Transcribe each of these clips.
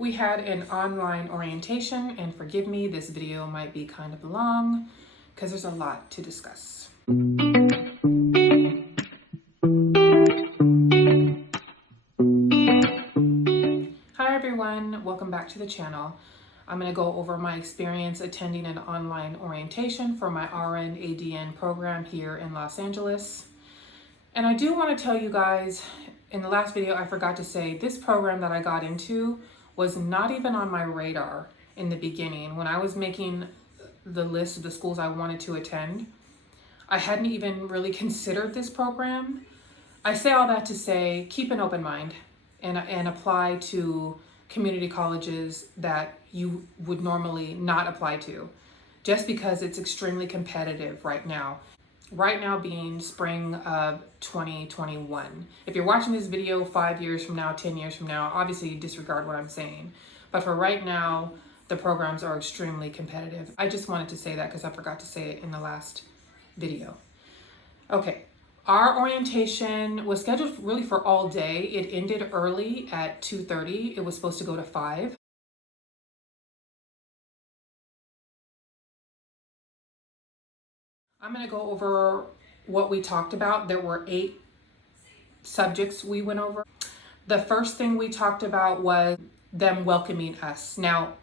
We had an online orientation, and forgive me, this video might be kind of long because there's a lot to discuss. Hi everyone, welcome back to the channel. I'm going to go over my experience attending an online orientation for my RN ADN program here in Los Angeles. And I do want to tell you guys, in the last video I forgot to say, this program that I got into was not even on my radar in the beginning. When I was making the list of the schools I wanted to attend, I hadn't even really considered this program. I say all that to say, keep an open mind and apply to community colleges that you would normally not apply to, just because it's extremely competitive right now. Right now being spring of 2021. If you're watching this video 5 years from now, 10 years from now, obviously you disregard what I'm saying. But for right now, the programs are extremely competitive. I just wanted to say that because I forgot to say it in the last video. Okay, our orientation was scheduled really for all day. It ended early at 2:30. It was supposed to go to 5. I'm going to go over what we talked about. There were 8 subjects we went over. The first thing we talked about was them welcoming us. Now,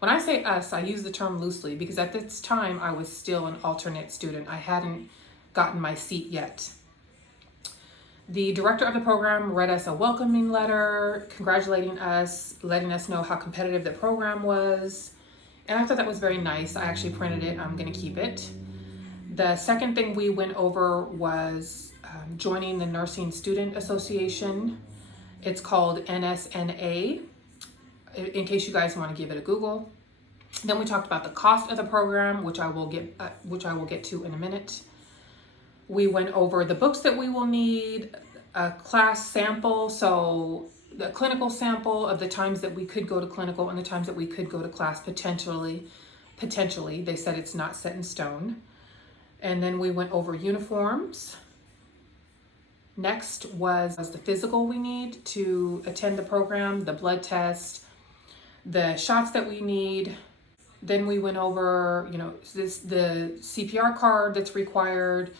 when I say us, I use the term loosely because at this time I was still an alternate student. I hadn't gotten my seat yet. The director of the program read us a welcoming letter, congratulating us, letting us know how competitive the program was. And I thought that was very nice. I actually printed it. I'm going to keep it. The second thing we went over was joining the Nursing Student Association. It's called NSNA, in case you guys want to give it a Google. Then we talked about the cost of the program, which I will get to in a minute. We went over the books that we will need, a class sample, so the clinical sample of the times that we could go to clinical and the times that we could go to class potentially. They said it's not set in stone. And then we went over uniforms. Next was the physical we need to attend the program, the blood test, the shots that we need. Then we went over, the CPR card that's required.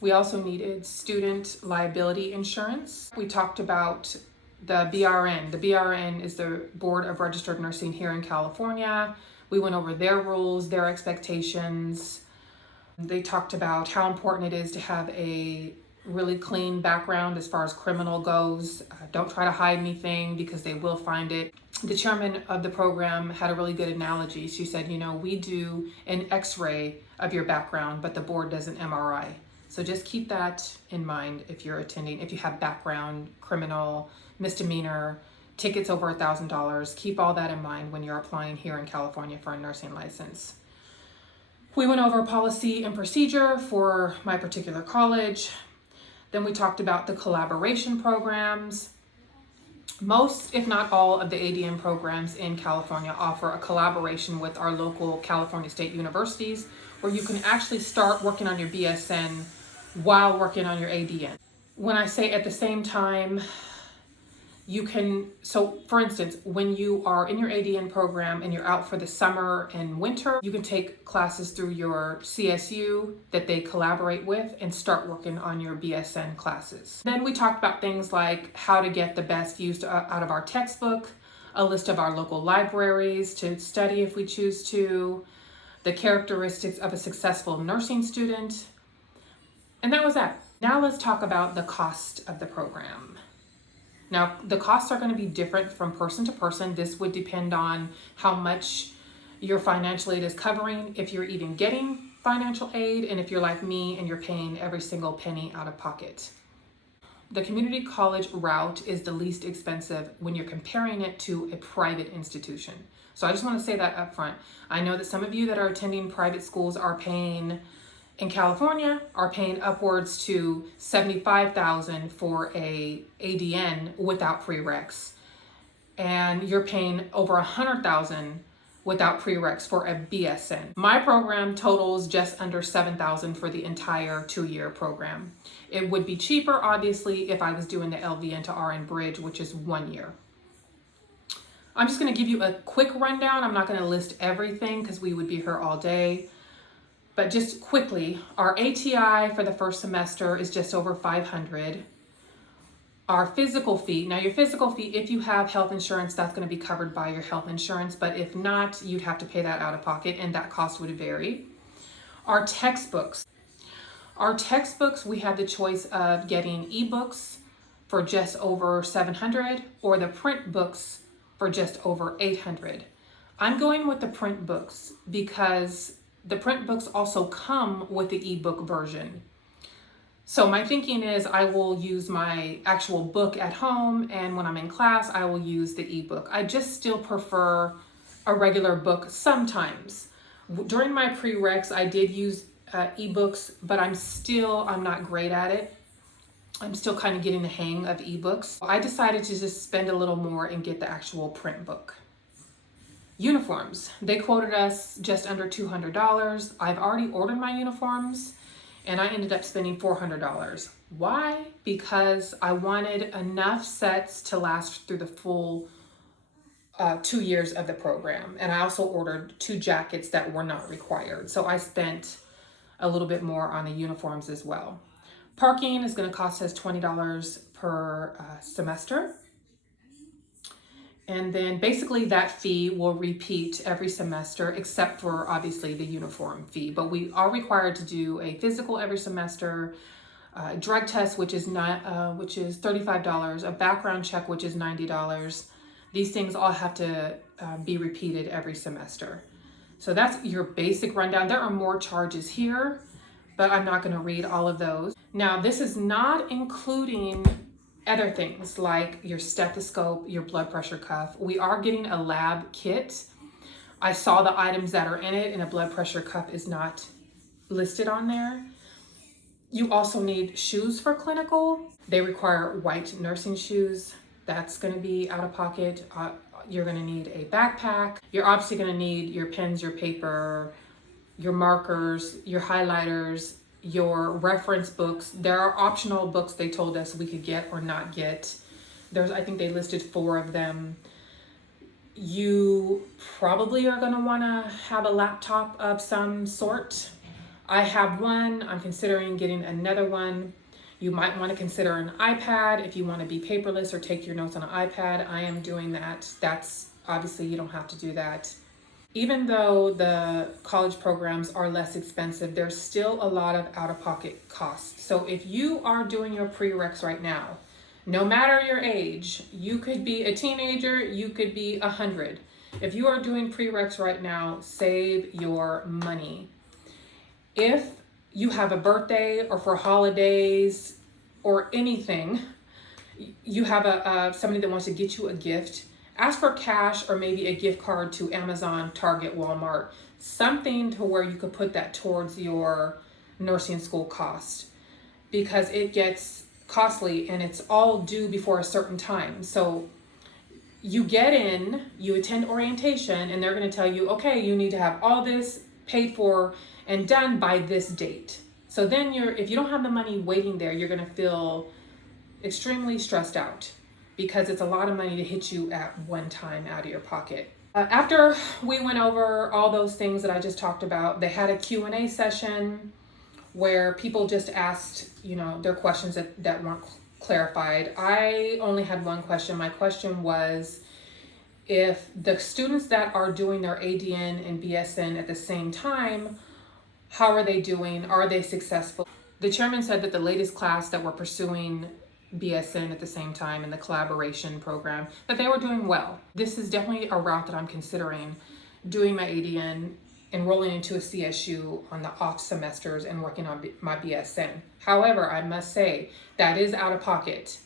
We also needed student liability insurance. We talked about the BRN. The BRN is the Board of Registered Nursing here in California. We went over their rules, their expectations. They talked about how important it is to have a really clean background as far as criminal goes. Don't try to hide anything because they will find it. The chairman of the program had a really good analogy. She said, we do an x-ray of your background, but the board does an MRI. So just keep that in mind if you're attending, if you have background, criminal, misdemeanor, tickets over $1,000, keep all that in mind when you're applying here in California for a nursing license. We went over policy and procedure for my particular college. Then we talked about the collaboration programs. Most, if not all, of the ADN programs in California offer a collaboration with our local California state universities where you can actually start working on your BSN while working on your ADN. When I say at the same time, you can, so for instance, when you are in your ADN program and you're out for the summer and winter, you can take classes through your CSU that they collaborate with and start working on your BSN classes. Then we talked about things like how to get the best use out of our textbook, a list of our local libraries to study if we choose to, the characteristics of a successful nursing student, and that was that. Now let's talk about the cost of the program. Now, the costs are going to be different from person to person. This would depend on how much your financial aid is covering, if you're even getting financial aid, and if you're like me and you're paying every single penny out of pocket. The community college route is the least expensive when you're comparing it to a private institution. So I just want to say that up front. I know that some of you that are attending private schools are paying, in California, are paying upwards to $75,000 for a ADN without prereqs. And you're paying over $100,000 without prereqs for a BSN. My program totals just under $7,000 for the entire 2-year program. It would be cheaper, obviously, if I was doing the LVN to RN bridge, which is 1 year. I'm just going to give you a quick rundown. I'm not going to list everything because we would be here all day. But just quickly, our ATI for the first semester is just over $500. Our physical fee, now your physical fee, if you have health insurance, that's going to be covered by your health insurance. But if not, you'd have to pay that out of pocket, and that cost would vary. Our textbooks. Our textbooks, we have the choice of getting ebooks for just over $700 or the print books for just over $800. I'm going with the print books because the print books also come with the ebook version. So my thinking is I will use my actual book at home, and when I'm in class, I will use the ebook. I just still prefer a regular book sometimes. During my prereqs, I did use ebooks, but I'm not great at it. I'm still kind of getting the hang of ebooks. I decided to just spend a little more and get the actual print book. Uniforms. They quoted us just under $200. I've already ordered my uniforms and I ended up spending $400. Why? Because I wanted enough sets to last through the full 2 years of the program. And I also ordered 2 jackets that were not required. So I spent a little bit more on the uniforms as well. Parking is going to cost us $20 per semester. And then basically that fee will repeat every semester except for obviously the uniform fee. But we are required to do a physical every semester, drug test, which is $35, a background check, which is $90. These things all have to be repeated every semester. So that's your basic rundown. There are more charges here, but I'm not going to read all of those. Now, this is not including other things like your stethoscope, your blood pressure cuff. We are getting a lab kit. I saw the items that are in it, and a blood pressure cuff is not listed on there. You also need shoes for clinical. They require white nursing shoes. That's going to be out of pocket. You're going to need a backpack. You're obviously going to need your pens, your paper, your markers, your highlighters, your reference books. There are optional books they told us we could get or not get. I think they listed 4 of them. You probably are going to want to have a laptop of some sort. I have one. I'm considering getting another one. You might want to consider an iPad if you want to be paperless or take your notes on an iPad. I am doing that. That's obviously, you don't have to do that. Even though the college programs are less expensive, there's still a lot of out-of-pocket costs. So if you are doing your prereqs right now, no matter your age, you could be a teenager, you could be 100. If you are doing prereqs right now, save your money. If you have a birthday or for holidays or anything, you have somebody that wants to get you a gift, ask for cash or maybe a gift card to Amazon, Target, Walmart, something to where you could put that towards your nursing school cost, because it gets costly and it's all due before a certain time. So you get in, you attend orientation, and they're going to tell you, okay, you need to have all this paid for and done by this date. So then if you don't have the money waiting there, you're going to feel extremely stressed out, because it's a lot of money to hit you at one time out of your pocket. After we went over all those things that I just talked about, they had a Q&A session where people just asked, their questions that weren't clarified. I only had one question. My question was, if the students that are doing their ADN and BSN at the same time, how are they doing? Are they successful? The chairman said that the latest class that were pursuing BSN at the same time in the collaboration program, that they were doing well. This is definitely a route that I'm considering, doing my ADN, enrolling into a CSU on the off semesters and working on my BSN. However, I must say that is out of pocket.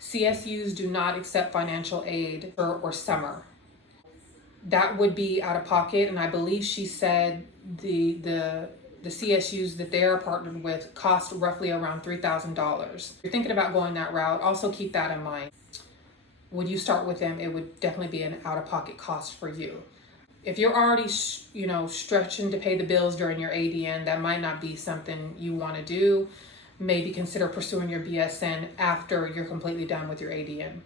CSUs do not accept financial aid or summer. That would be out of pocket, and I believe she said the CSUs that they are partnered with cost roughly around $3,000. If you're thinking about going that route, also keep that in mind. When you start with them, it would definitely be an out-of-pocket cost for you. If you're already, stretching to pay the bills during your ADN, that might not be something you want to do. Maybe consider pursuing your BSN after you're completely done with your ADN.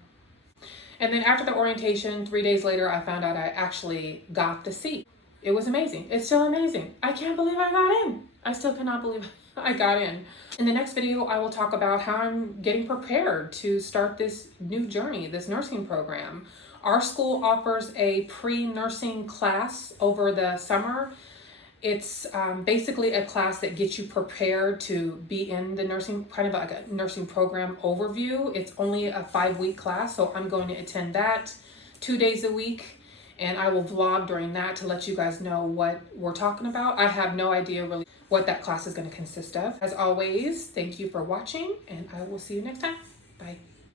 And then after the orientation, 3 days later, I found out I actually got the seat. It was amazing. It's still amazing. I can't believe I got in. I still cannot believe I got in. In the next video, I will talk about how I'm getting prepared to start this new journey, this nursing program. Our school offers a pre-nursing class over the summer. It's basically a class that gets you prepared to be in the nursing, kind of like a nursing program overview. It's only a 5-week class, so I'm going to attend that 2 days a week, and I will vlog during that to let you guys know what we're talking about. I have no idea really what that class is going to consist of. As always, thank you for watching, and I will see you next time. Bye.